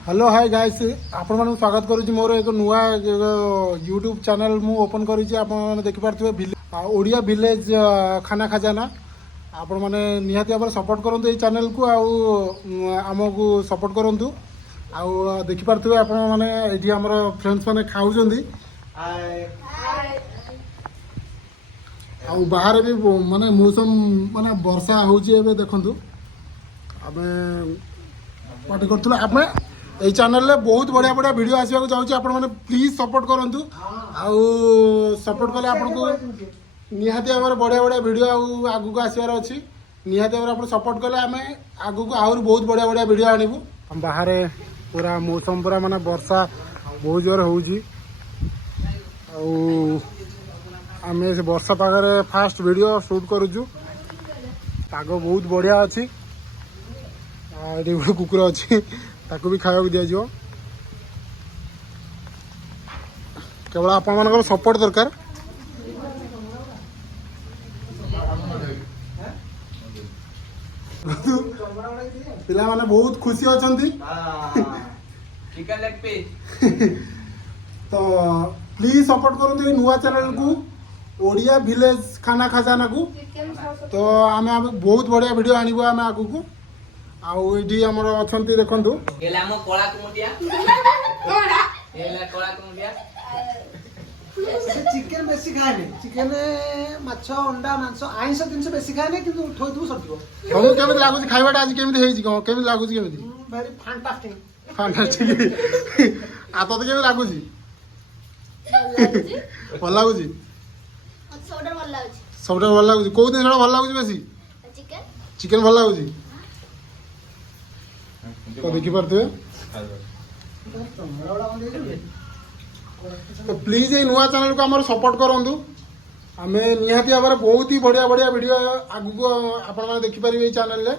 Hello hi guys आपण मानक स्वागत करुच्ची मोर एक नुआ यूट्यूब चैनल मु ओपन करिछि। आपण माने देखि पारथुबे ओडिया विलेज खाना खजाना। आपण माने निहाती भाबरे सपोर्ट करंतु ए चैनल को आमको सपोर्ट करंतु। देखि पारथुबे आपण माने एठी हमर फ्रेंड्स माने खाउजंदी। बाहर भी माने मौसम माने वर्षा होउची एबे देखंतु। आबे पार्टी करथुला आपने এই চ্যানেলে বহুত বড়িয়া বড়িয়া ভিডিও আসিବାକୁ যাଉଛି। ଆପଣ ମାନେ ପ୍ଲିଜ୍ ସପୋର୍ଟ କରନ୍ତୁ। ଆଉ ସପୋର୍ଟ କଲେ ଆପଣଙ୍କୁ ନିହାତି ଭାବରେ ବଢ଼ିଆ ବଢ଼ିଆ ଭିଡ଼ିଓ ଆଉ ଆଗକୁ ଆସିବାର ଅଛି। ନିହାତି ଭାବରେ ଆପଣ ସପୋର୍ଟ କଲେ ଆମେ ଆଗକୁ ଆହୁରି ବହୁତ ବଢ଼ିଆ ବଢ଼ିଆ ଭିଡ଼ିଓ ଆଣିବୁ। ବାହାରେ ପୁରା ମୌସମ ପୁରା ମାନେ ବର୍ଷା ବହୁତ ଜୋର ହେଉଛି। ଆଉ ଆମେ ସେ ବର୍ଷା ପାଗରେ ଫାଷ୍ଟ ଭିଡ଼ିଓ ସୁଟ୍ କରୁଛୁ। ପାଗ ବହୁତ ବଢ଼ିଆ ଅଛି। ଏଠି ଗୋଟେ କୁକୁର ଅଛି, ତାକୁ ବି ଖାଇବାକୁ ଦିଆଯିବ। କେବଳ ଆପଣମାନଙ୍କର ସପୋର୍ଟ ଦରକାର। ପିଲାମାନେ ବହୁତ ଖୁସି ଅଛନ୍ତି। ତ ପ୍ଲିଜ୍ ସପୋର୍ଟ କରନ୍ତୁ ଏଇ ନୂଆ ଚ୍ୟାନେଲକୁ, ଓଡ଼ିଆ ଭିଲେଜ ଖାନା ଖଜାନାକୁ। ତ ଆମେ ବହୁତ ବଢ଼ିଆ ଭିଡ଼ିଓ ଆଣିବୁ ଆମେ ଆଗକୁ। ଆଉ ଏଠି ଆମର ଅଛନ୍ତି ଦେଖନ୍ତୁ चिकेन बेसी खाए चिकेन माछ अंडा मांस आइंस जिन बेसी खाए किंतु थोइदु सरथिबो। तुमको केमिति लागुची खाइबाटा आज केमिति हेइची केमिति लागुची केमिति वेरी फैंटास्टिक फैंटास्टिक। आ तो केमिति लागुची भल लागुची सबटा भल लागुची। कोउ दिन भल लागुची बेसी चिकेन भल लागुची। तो देखि पारथुबे तो प्लीज ये नुआ चैनल को आमर सपोर्ट करंतु। आमे निहाती भाबरे बहुत ही बढ़िया बढ़िया वीडियो आगु को आपण माने देखि परिबे चैनल रे।